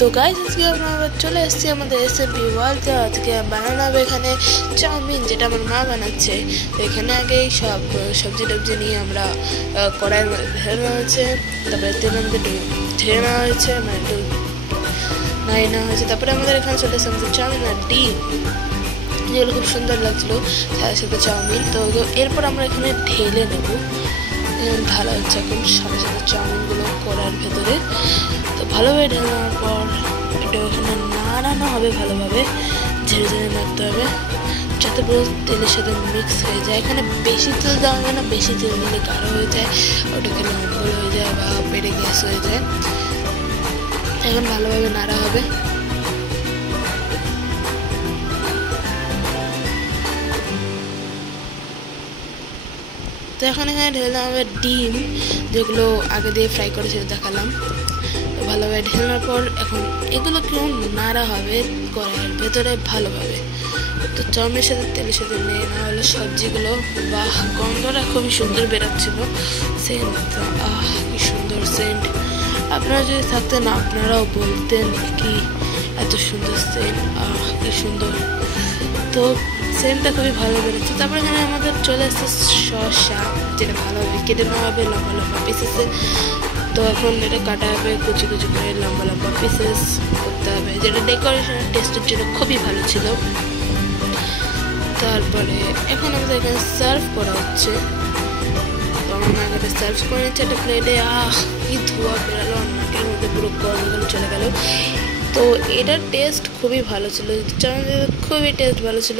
তো গাইস আজকে আমরা চলে এসেছি আমাদের এসএপি ওয়ার্ল্ডে। আজকে বানানো হবে এখানে চাউমিন, যেটা আমার মা বানাচ্ছে। তো এখানে আগেই সব সবজি টবজি নিয়ে আমরা কড়াইয়ের মধ্যে ঢেলে নেওয়া হয়েছে, তারপরে তেলের মধ্যে ঢেলে নেওয়া হয়েছে, মানে একটু নাড়িয়ে নেওয়া হয়েছে। তারপরে আমাদের এখানে চলে এসেছে আমাদের চাউমিন আর ডিম, যেগুলো খুব সুন্দর লাগছিলো তার সাথে চাউমিন। তো এরপর আমরা এখানে ঢেলে নেবো, ঢালা হচ্ছে এখন সাথে সাথে চাউমিনগুলো কড়ার ভেতরে। তো ভালোভাবে ঢেলে নেওয়ার পর এটা ওখানে নাড়ানো হবে, ভালোভাবে ঝেড়ে ঝেড়ে নাড়তে হবে যাতে পুরো তেলের সাথে মিক্স হয়ে যায়। এখানে বেশি তেল দেওয়া হবে না, বেশি তেল দিলে গাঢ় হয়ে যায়, ওটা খেলে অম্বল হয়ে যায় বা পেটে গ্যাস হয়ে যায়। এখন ভালোভাবে নাড়া হবে। তো এখন এখানে ঢেলে হবে ডিম, যেগুলো আগে দিয়ে ফ্রাই করে সেটা দেখালাম। তো ভালোভাবে ঢেলার পর এখন এগুলো কেমন নাড়া হবে কড়াইয়ের ভেতরে ভালোভাবে। তো চাউমিনের সাথে তেলের সাথে নিয়ে নেওয়া হলো সবজিগুলো। বাহ, গন্ধটা খুবই সুন্দর বেরোচ্ছিল, সেন্ট কি সুন্দর সেন্ট। আপনারা যদি থাকতেন আপনারাও বলতেন কি এত সুন্দর সেন্ট, কি সুন্দর। তো সেন্টটা খুবই ভালো বেরোচ্ছে। তারপরে এখানে আমাদের চলে আসছে শসা, যেটা ভালোভাবে কেটে নেওয়া হবে লম্বা লম্বা পিসেসে। তো এখন এটা কাটা হবে কুচি কুচি করে, লম্বা লম্বা পিসেস করতে হবে, যেটা ডেকোরেশনের টেস্টের জন্য খুবই ভালো ছিল। তারপরে এখন আমাদের এখানে সার্ভ করা হচ্ছে। তো আমার মা এখানে সার্ভ করে নিচ্ছে একটা প্লেটে। কি ধোয়া বেরোলো, নাকের মধ্যে পুরো গরমগুলো চলে গেল। তো এটার টেস্ট খুবই ভালো ছিল, খুবই টেস্ট ভালো ছিল।